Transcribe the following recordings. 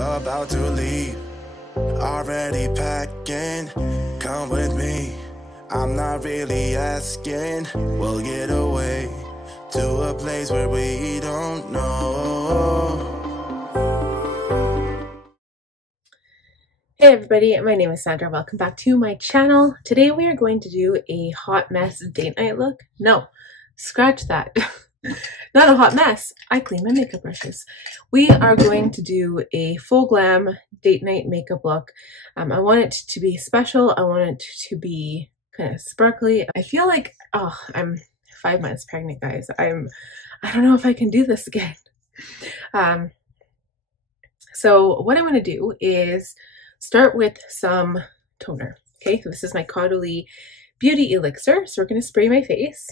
about to leave. Already packing, come with me. I'm not really asking. We'll get away to a place where we don't know. Hey everybody, my name is Sandra. Welcome back to my channel. Today we are going to do a hot mess date night look. No, scratch that. Not a hot mess. I clean my makeup brushes. We are going to do a full glam date night makeup look. I want it to be special. I want it to be kind of sparkly. I feel like, oh, I'm 5 months pregnant, guys. I don't know if I can do this again. So what I'm going to do is start with some toner. Okay, so this is my Caudalie Beauty Elixir. So we're going to spray my face.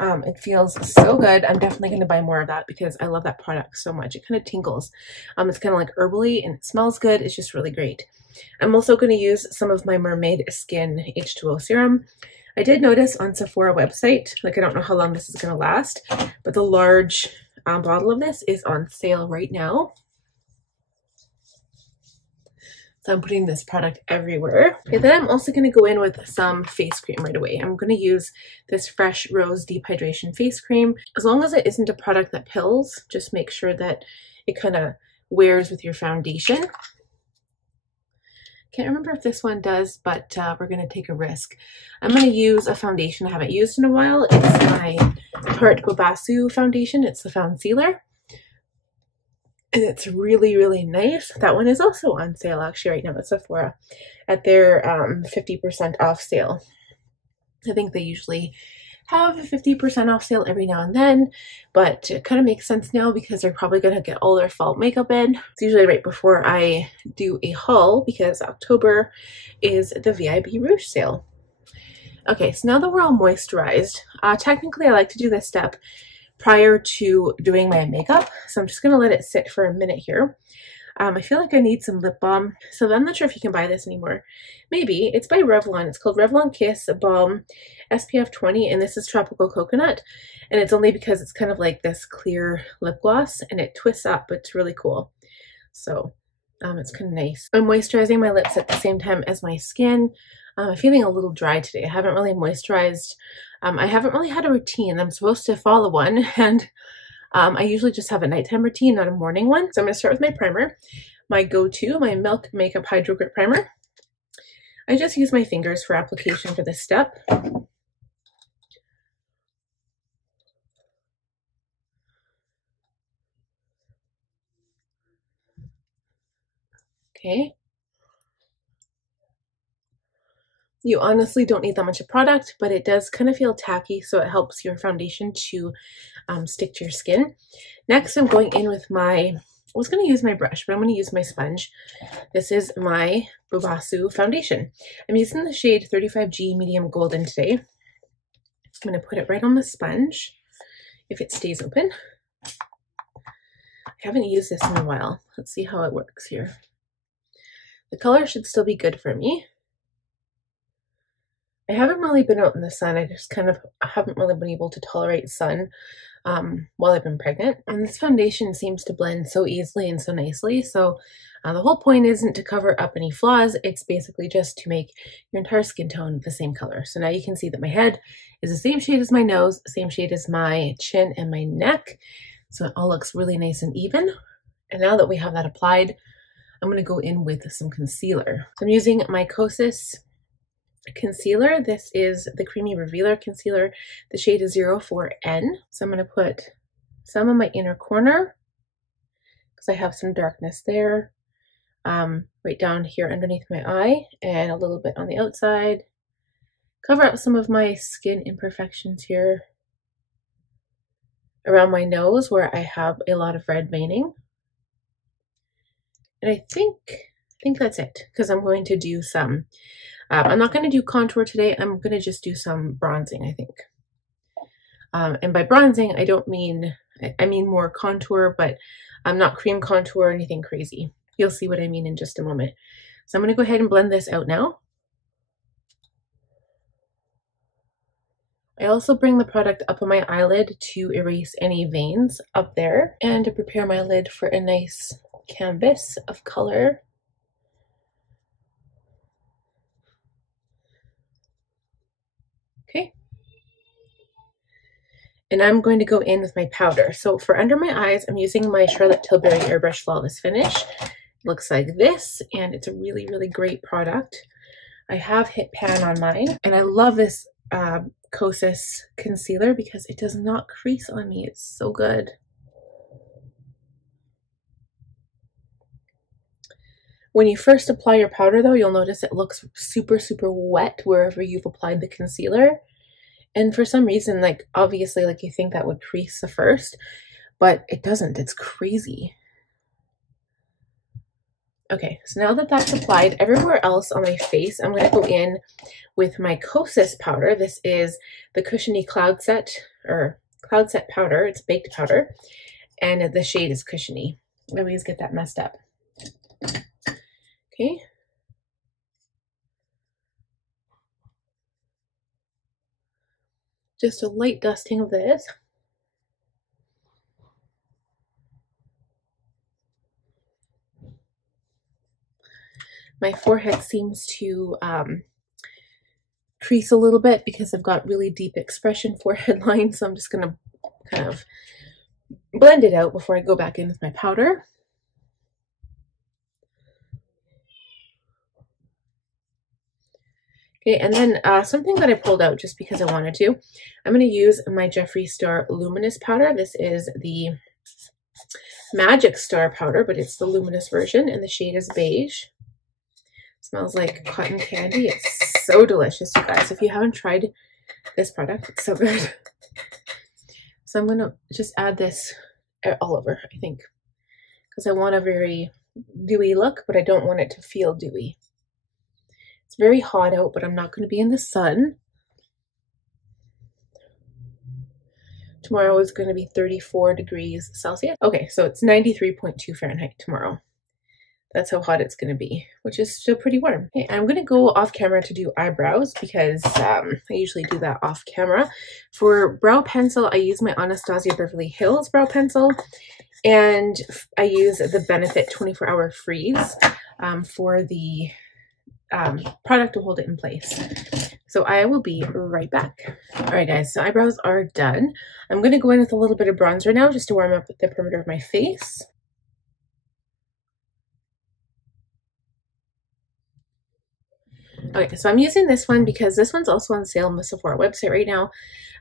It feels so good. I'm definitely going to buy more of that because I love that product so much. It kind of tingles. It's kind of like herbally and it smells good. It's just really great. I'm also going to use some of my Mermaid Skin H2O serum. I did notice on Sephora website, like I don't know how long this is going to last, but the large bottle of this is on sale right now. So I'm putting this product everywhere. Okay, then I'm also going to go in with some face cream right away. I'm going to use this Fresh Rose Deep Hydration Face Cream. As long as it isn't a product that pills, just make sure that it kind of wears with your foundation. Can't remember if this one does, but we're going to take a risk. I'm going to use a foundation I haven't used in a while. It's my Tarte Babassu foundation. It's the Foundcealer. And it's really, really nice. That one is also on sale actually right now at Sephora at their 50% off sale. I think they usually have a 50% off sale every now and then, but it kind of makes sense now because they're probably going to get all their fall makeup in. It's usually right before I do a haul because October is the VIB Rouge sale. Okay, so now that we're all moisturized, technically I like to do this step prior to doing my makeup, so I'm just going to let it sit for a minute here. I feel like I need some lip balm, so I'm not sure if you can buy this anymore. Maybe. It's by Revlon. It's called Revlon Kiss Balm SPF 20, and this is Tropical Coconut, and it's only because it's kind of like this clear lip gloss, and it twists up. It's really cool. So it's kind of nice. I'm moisturizing my lips at the same time as my skin. I'm feeling a little dry today. I haven't really moisturized. I haven't really had a routine. I'm supposed to follow one, and I usually just have a nighttime routine, not a morning one. So I'm going to start with my primer. My go-to, my Milk Makeup Hydrogrip Primer. I just use my fingers for application for this step. Okay. You honestly don't need that much of product, but it does kind of feel tacky, so it helps your foundation to stick to your skin. Next, I'm going in with my, I was going to use my brush, but I'm going to use my sponge. This is my Babassu foundation. I'm using the shade 35G Medium Golden today. I'm going to put it right on the sponge, if it stays open. I haven't used this in a while. Let's see how it works here. The color should still be good for me. I haven't really been out in the sun. I just kind of haven't really been able to tolerate sun while I've been pregnant. And this foundation seems to blend so easily and so nicely. So the whole point isn't to cover up any flaws. It's basically just to make your entire skin tone the same color. So now you can see that my head is the same shade as my nose, same shade as my chin and my neck. So it all looks really nice and even. And now that we have that applied, I'm going to go in with some concealer. So I'm using my Kosas concealer. This is the Creamy Revealer Concealer. The shade is 04N. So I'm going to put some on my inner corner because I have some darkness there. Right down here underneath my eye and a little bit on the outside. Cover up some of my skin imperfections here around my nose where I have a lot of red veining. And I think that's it because I'm going to do some I'm not going to do contour today. I'm going to just do some bronzing, I think. And by bronzing, I don't mean, I mean more contour, but I'm not cream contour or anything crazy. You'll see what I mean in just a moment. So I'm going to go ahead and blend this out now. I also bring the product up on my eyelid to erase any veins up there and to prepare my lid for a nice canvas of color. Okay. And I'm going to go in with my powder. So for under my eyes, I'm using my Charlotte Tilbury Airbrush Flawless Finish. It looks like this, and it's a really, really great product. I have hit pan on mine, and I love this Kosas concealer because it does not crease on me. It's so good. When you first apply your powder though, you'll notice it looks super, super wet wherever you've applied the concealer. And for some reason, like obviously like you think that would crease the first, but it doesn't. It's crazy. Okay, so now that that's applied everywhere else on my face, I'm going to go in with my Kosas powder. This is the Cushiony Cloud Set powder. It's baked powder, and the shade is Cushiony. I always get that messed up. Okay. Just a light dusting of this. My forehead seems to crease a little bit because I've got really deep expression forehead lines, so I'm just going to kind of blend it out before I go back in with my powder. Okay, and then something that I pulled out just because I wanted to, I'm going to use my Jeffree Star Luminous powder. This is the Magic Star powder, but it's the Luminous version, and the shade is Beige. Smells like cotton candy. It's so delicious, you guys. If you haven't tried this product, it's so good. So I'm going to just add this all over, I think, because I want a very dewy look, but I don't want it to feel dewy. It's very hot out, but I'm not going to be in the sun. Tomorrow is going to be 34 degrees Celsius. Okay, so it's 93.2 Fahrenheit tomorrow. That's how hot it's going to be, which is still pretty warm. Okay, I'm going to go off camera to do eyebrows because I usually do that off camera. For brow pencil, I use my Anastasia Beverly Hills brow pencil, and I use the Benefit 24-Hour Freeze for the product to hold it in place. So I will be right back. All right, guys, so eyebrows are done. I'm going to go in with a little bit of bronzer now just to warm up the perimeter of my face. Okay, so I'm using this one because this one's also on sale on the Sephora website right now.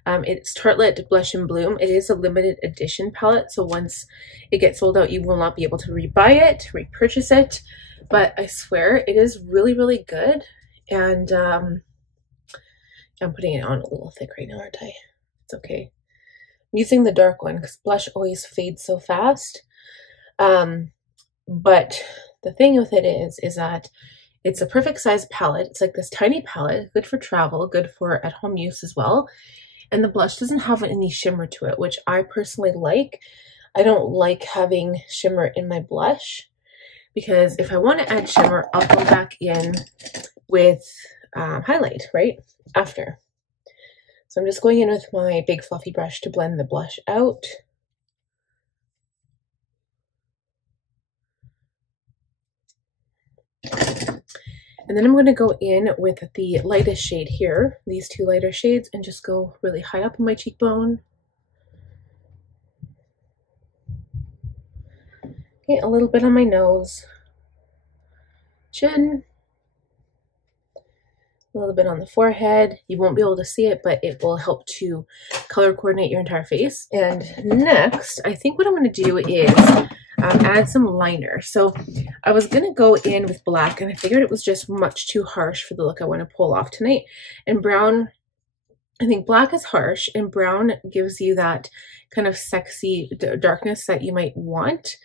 It's Tartelette Blush and Bloom. It is a limited edition palette, so once it gets sold out, you will not be able to rebuy it, repurchase it. But I swear it is really, really good. And I'm putting it on a little thick right now, aren't I? It's okay. I'm using the dark one because blush always fades so fast. But the thing with it is that it's a perfect size palette. It's like this tiny palette, good for travel, good for at-home use as well. And the blush doesn't have any shimmer to it, which I personally like. I don't like having shimmer in my blush because if I want to add shimmer, I'll go back in with highlight right after. So I'm just going in with my big fluffy brush to blend the blush out. And then I'm going to go in with the lightest shade here, these two lighter shades, and just go really high up on my cheekbone. Okay, a little bit on my nose, chin, a little bit on the forehead. You won't be able to see it, but it will help to color coordinate your entire face. And next, I think what I'm going to do is add some liner. So I was going to go in with black, and I figured it was just much too harsh for the look I want to pull off tonight. And brown, I think black is harsh, and brown gives you that kind of sexy darkness that you might want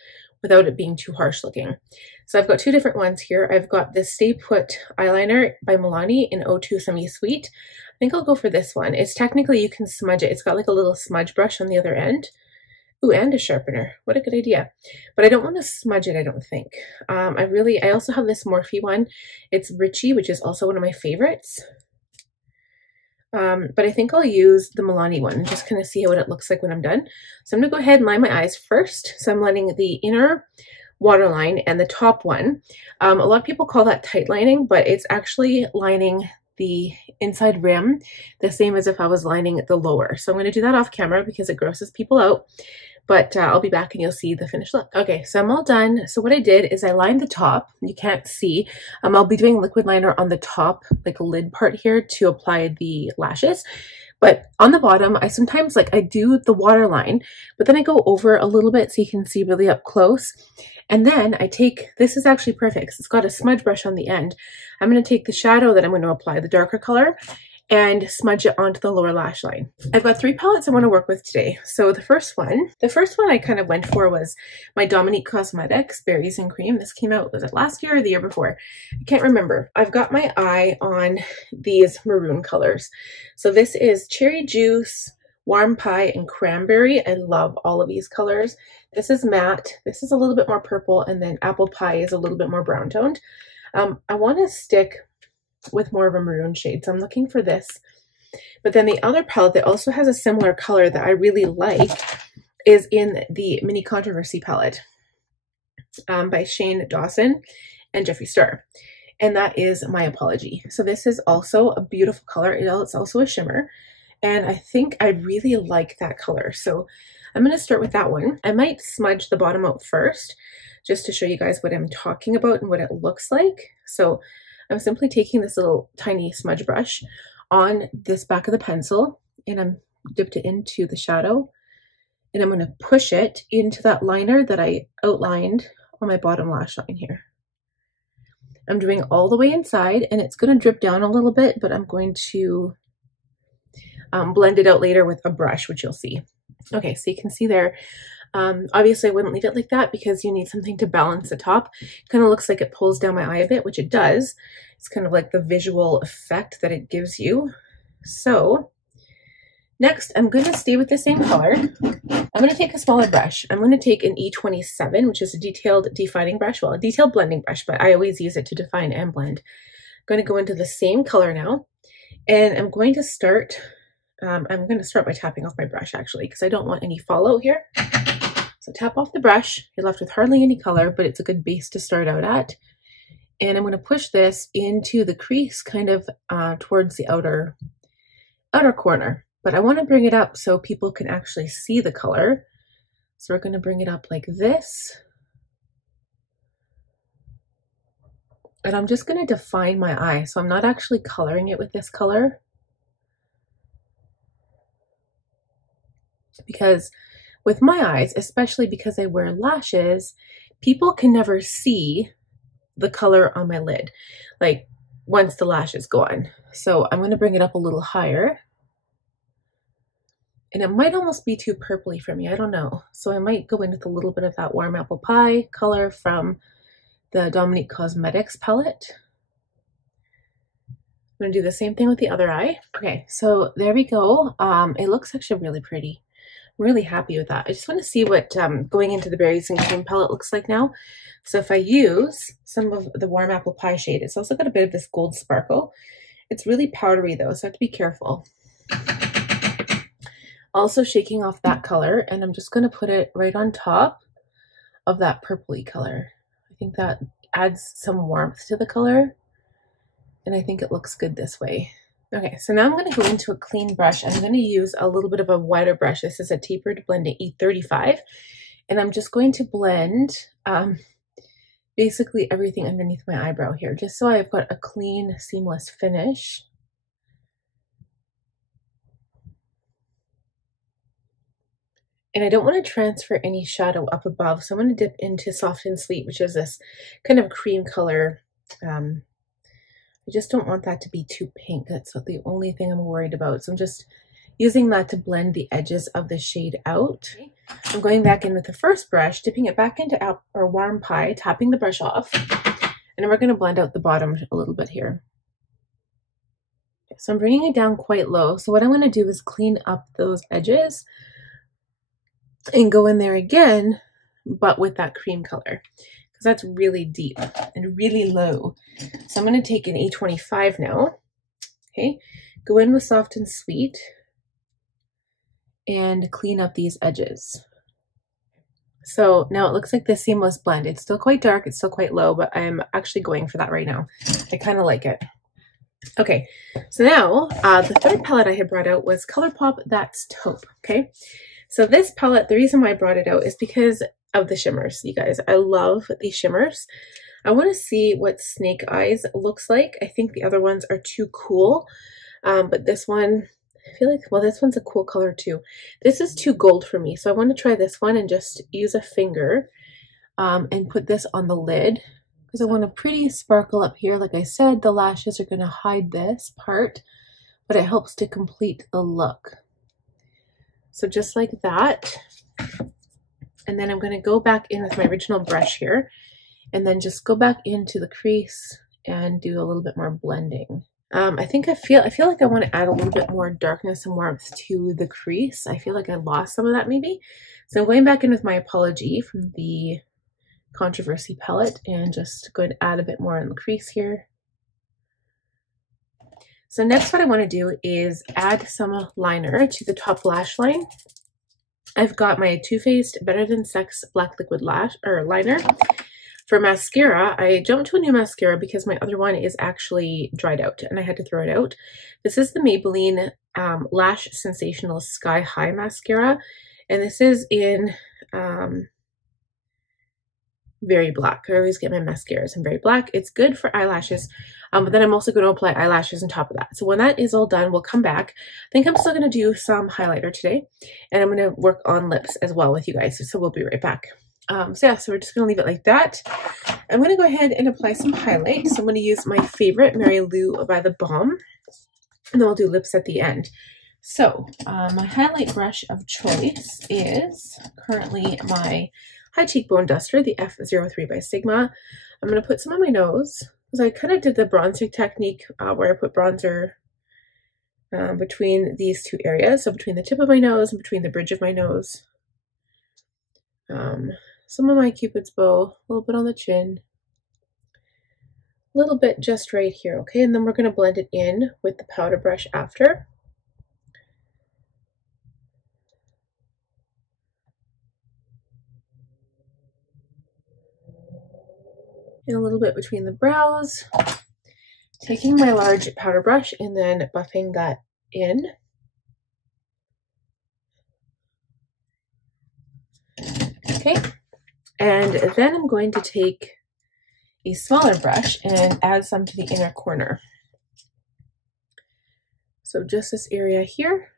without it being too harsh looking. So I've got two different ones here. I've got this Stay Put eyeliner by Milani in O2 Semi Sweet. I think I'll go for this one. It's technically, you can smudge it. It's got like a little smudge brush on the other end. Ooh, and a sharpener. What a good idea. But I don't want to smudge it, I don't think. I also have this Morphe one. It's Richie, which is also one of my favorites. but I think I'll use the Milani one and just kind of see what it looks like when I'm done. So I'm going to go ahead and line my eyes first. So I'm lining the inner waterline and the top one. A lot of people call that tight lining, but it's actually lining the inside rim the same as if I was lining the lower. So I'm going to do that off camera because it grosses people out, but I'll be back and you'll see the finished look. Okay, so I'm all done. So what I did is I lined the top. You can't see. I'll be doing liquid liner on the top, like a lid part here, to apply the lashes. But on the bottom, I sometimes I do the waterline, but then I go over a little bit so you can see really up close. And then I take, this is actually perfect because it's got a smudge brush on the end. I'm going to take the shadow that I'm going to apply, the darker color, and smudge it onto the lower lash line. I've got 3 palettes I want to work with today. So the first one I kind of went for was my Dominique Cosmetics Berries and Cream. This came out, was it last year or the year before? I can't remember. I've got my eye on these maroon colors. So this is Cherry Juice, Warm Pie, and Cranberry. I love all of these colors. This is matte. This is a little bit more purple, and then Apple Pie is a little bit more brown toned. I want to stick with more of a maroon shade, so I'm looking for this. But then the other palette that also has a similar color that I really like is in the Mini Controversy palette by Shane Dawson and Jeffree Star, and that is My Apology. So this is also a beautiful color. It's also a shimmer, and I think I really like that color. So I'm going to start with that one. I might smudge the bottom out first just to show you guys what I'm talking about and what it looks like. So I'm simply taking this little tiny smudge brush on this back of the pencil, and I'm dipped it into the shadow, and I'm going to push it into that liner that I outlined on my bottom lash line here. I'm doing all the way inside, and it's going to drip down a little bit, but I'm going to blend it out later with a brush, which you'll see. Okay, so you can see there. Obviously I wouldn't leave it like that because you need something to balance the top. Kind of looks like it pulls down my eye a bit, which it does. It's kind of like the visual effect that it gives you. So next I'm going to stay with the same color. I'm going to take a smaller brush. I'm going to take an E27, which is a detailed defining brush, well, a detailed blending brush, but I always use it to define and blend. I'm going to go into the same color now, and I'm going to start by tapping off my brush actually, because I don't want any fallout here. So tap off the brush, you're left with hardly any color, but it's a good base to start out at. And I'm going to push this into the crease kind of towards the outer corner. But I want to bring it up so people can actually see the color. So we're going to bring it up like this. And I'm just going to define my eye. So I'm not actually coloring it with this color, because with my eyes, especially because I wear lashes, people can never see the color on my lid, like once the lashes go on. So I'm going to bring it up a little higher, and it might almost be too purpley for me, I don't know. So I might go in with a little bit of that Warm Apple Pie color from the Dominique Cosmetics palette. I'm going to do the same thing with the other eye. Okay, so there we go. It looks actually really pretty. I'm really happy with that. I just want to see what going into the Berries and Cream palette looks like now. So if I use some of the Warm Apple Pie shade, it's also got a bit of this gold sparkle. It's really powdery though, so I have to be careful. Also shaking off that color, and I'm just going to put it right on top of that purpley color. I think that adds some warmth to the color, and I think it looks good this way. Okay, so now I'm going to go into a clean brush. I'm going to use a little bit of a wider brush. This is a tapered blending E35, and I'm just going to blend basically everything underneath my eyebrow here, just so I've got a clean, seamless finish. And I don't want to transfer any shadow up above, so I'm going to dip into Soft and Sweet, which is this kind of cream color. I just don't want that to be too pink. That's the only thing I'm worried about. So I'm just using that to blend the edges of the shade out. I'm going back in with the first brush, dipping it back into our Warm Pie, tapping the brush off, and then we're going to blend out the bottom a little bit here. So I'm bringing it down quite low. So what I'm going to do is clean up those edges and go in there again, but with that cream color, because that's really deep and really low. So I'm going to take an A25 now. Okay, go in with Soft and Sweet and clean up these edges. So now it looks like this seamless blend. It's still quite dark, it's still quite low, but I'm actually going for that right now. I kind of like it. Okay, so now the third palette I had brought out was ColourPop That's Taupe. Okay, so this palette, the reason why I brought it out is because of the shimmers, you guys. I love these shimmers. I want to see what Snake Eyes looks like. I think the other ones are too cool, but this one, I feel like, well, this one's a cool color too. This is too gold for me, so I want to try this one and just use a finger and put this on the lid because I want a pretty sparkle up here. Like I said, the lashes are going to hide this part, but it helps to complete the look. So just like that. And then I'm going to go back in with my original brush here and then just go back into the crease and do a little bit more blending. I feel like I want to add a little bit more darkness and warmth to the crease. I feel like I lost some of that maybe. So I'm going back in with my Apology from the Controversy palette and just going to add a bit more in the crease here. So next what I want to do is add some liner to the top lash line. I've got my Too Faced Better Than Sex Black Liquid Lash or Liner. For mascara, I jumped to a new mascara because my other one is actually dried out and I had to throw it out. This is the Maybelline Lash Sensational Sky High Mascara, and this is in Very Black. I always get my mascaras in Very Black. It's good for eyelashes, but then I'm also going to apply eyelashes on top of that. So when that is all done, we'll come back. I think I'm still going to do some highlighter today, and I'm going to work on lips as well with you guys. So we'll be right back. So yeah, so we're just going to leave it like that. I'm going to go ahead and apply some highlight. So I'm going to use my favorite Mary Lou by the Balm, and then we'll do lips at the end. So my highlight brush of choice is currently my High Cheekbone Duster, the F03 by Sigma. I'm going to put some on my nose because I kind of did the bronzing technique where I put bronzer between these two areas. So between the tip of my nose and between the bridge of my nose. Some of my Cupid's bow, a little bit on the chin, a little bit just right here, okay? And then we're going to blend it in with the powder brush after. And a little bit between the brows. Taking my large powder brush and then buffing that in. Okay. And then I'm going to take a smaller brush and add some to the inner corner. So just this area here.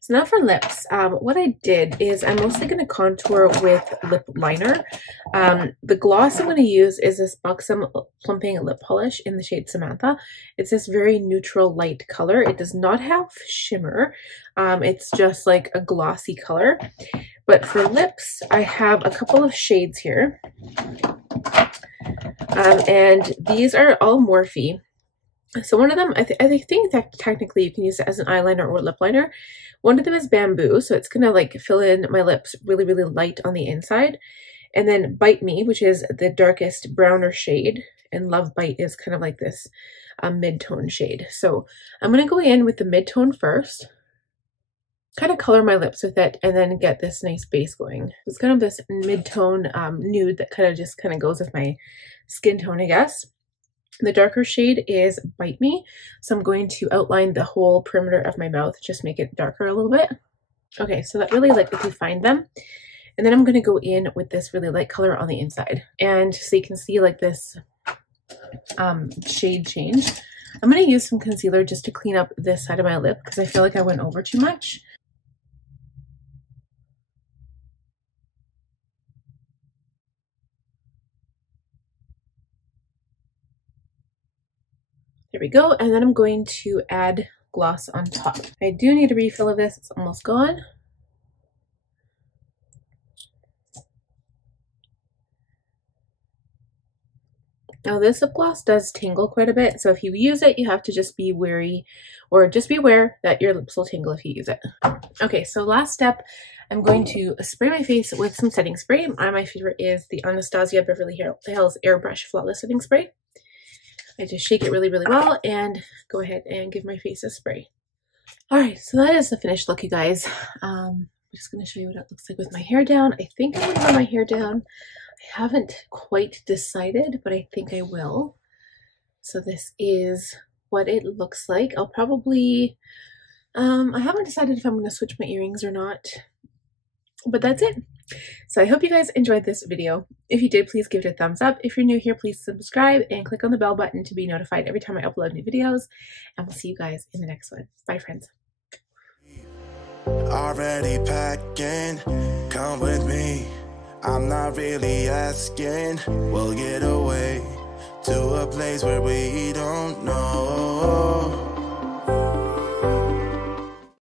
So now for lips, what I did is I'm mostly going to contour with lip liner. The gloss I'm going to use is this Buxom Plumping Lip Polish in the shade Samantha. It's this very neutral light color. It does not have shimmer. It's just like a glossy color. But for lips, I have a couple of shades here. And these are all Morphe. So one of them, I think that technically you can use it as an eyeliner or lip liner. One of them is Bamboo, so it's going to like fill in my lips really, really light on the inside. And then Bite Me, which is the darkest browner shade. And Love Bite is kind of like this mid-tone shade. So I'm going to go in with the mid-tone first. Kind of color my lips with it and then get this nice base going. It's kind of this mid-tone nude that kind of goes with my skin tone, I guess. The darker shade is Bite Me, so I'm going to outline the whole perimeter of my mouth, just make it darker a little bit. Okay, so that really lightly defined them. And then I'm going to go in with this really light color on the inside. And so you can see like this shade change. I'm going to use some concealer just to clean up this side of my lip because I feel like I went over too much. There we go, and then I'm going to add gloss on top. I do need a refill of this, it's almost gone. Now this lip gloss does tingle quite a bit, so if you use it, you have to just be wary, or just be aware that your lips will tingle if you use it. Okay, so last step, I'm going to spray my face with some setting spray. My favorite is the Anastasia Beverly Hills Airbrush Flawless Setting Spray. I just shake it really, really well and go ahead and give my face a spray. All right, so that is the finished look, you guys. I'm just going to show you what it looks like with my hair down. I think I'm going to have my hair down. I haven't quite decided, but I think I will. So this is what it looks like. I'll probably, I haven't decided if I'm going to switch my earrings or not, but that's it. So I hope you guys enjoyed this video. If you did, please give it a thumbs up. If you're new here, please subscribe and click on the bell button to be notified every time I upload new videos. And we'll see you guys in the next one. Bye, friends. Already packing, come with me. I'm not really asking. We'll get away to a place where we don't know.